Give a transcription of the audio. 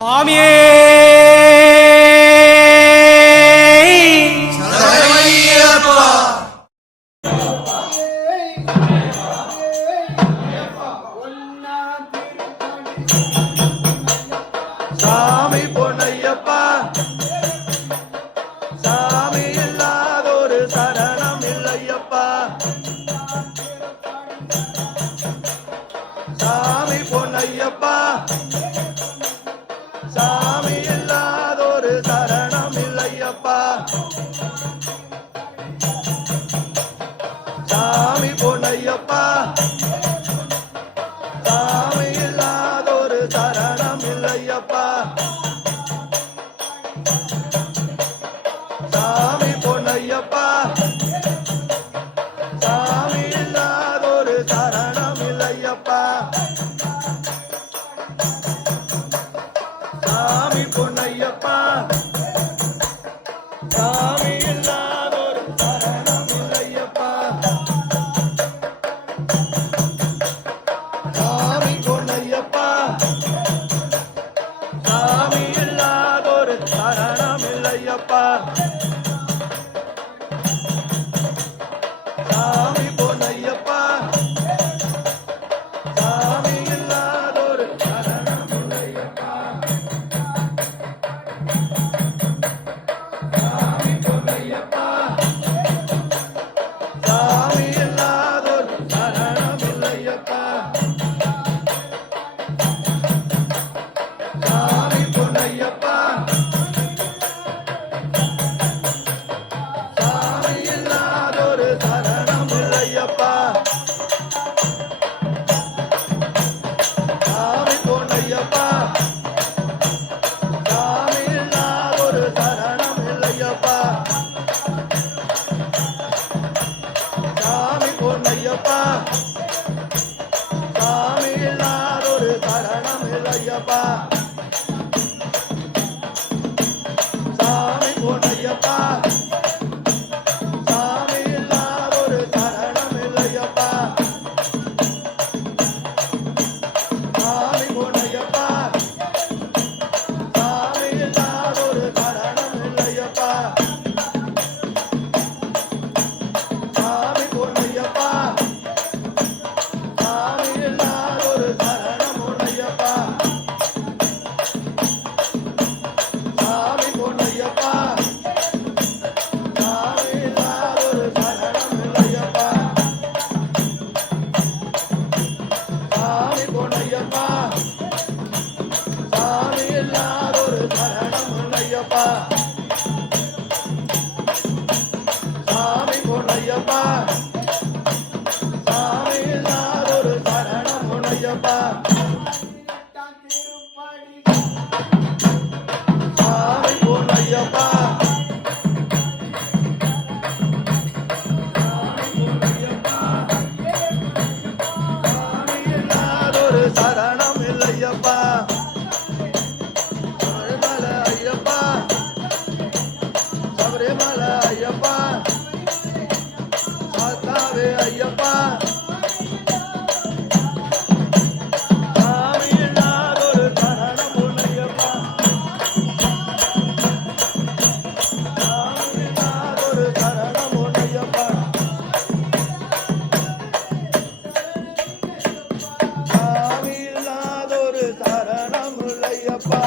சுவாமியே சரணமையப்பா. சாமி பொன்னையப்பா, சாமி இல்லாதொரு சரணம் இல்லையப்பா. சாமி பொன்னையப்பா, சாமி இல்லாதொரு சரணம் இல்லையப்பா. சாமி பொன்னையப்பா, சாமி இல்லாதொரு சரணம் இல்லையப்பா. சாமி பொன்னையப்பா, சாமி இல்லாதொரு சரணம் இல்லையப்பா. சாமி பொன்னையப்பா, சாமி இல்லாதொரு சரணம் இல்லையப்பா. சாமி பொன்னையப்பா, சாமி இல்லாதொரு சரணம் இல்லையப்பா. சாமி பொன்னையப்பா, சாமி இல்லாதொரு சரணம் இல்லையப்பா. சாமி பொன்னையப்பா, சாமி இல்லாதொரு சரணம் இல்லையப்பா. சாமி பொன்னையப்பா, சாமி இல்லாதொரு சரணம் இல்லையப்பா. சாமி பொன்னையப்பா, சாமி இல்லாதொரு சரணம் இல்லையப்பா. சாமி பொன்னையப்பா, சாமி இல்லாதொரு சரணம் இல்லையப்பா. சாமி பொன்னையப்பா, சாமி இல்லாதொரு சரணம் இல்லையப்பா. சாமி பொன்னையப்பா, சாமி இல்லாதொரு சரணம் இல்லையப்பா. சாமி பொன்னையப்பா, சாமி இல்லாதொரு சரணம் இல்லையப்பா. சாமி பொன்னையப்பா, சாமி இல்லாதொரு சரணம் இல்லையப்பா. சாமி பொன்னையப்பா, சாமி இல்லாதொரு சரணம் இல்லையப்பா. சாமி பொன்னையப்பா, சாமி இல்லாதொரு சரணம் இல்லையப்பா. சாமி பொன்னையப்பா, சாமி இல்லாதொரு சரணம் இல்லையப்பா. சபரிமலை ஐயப்பா, சபரிமலை ஐயப்பா, சாத்தாவே ஐயப்பா. சாமி இல்லாதொரு சரணம் இல்லையப்பா. சாமி இல்லாதொரு சரணம் இல்லையப்பா. சாமி இல்லாதொரு சரணம் இல்லையப்பா.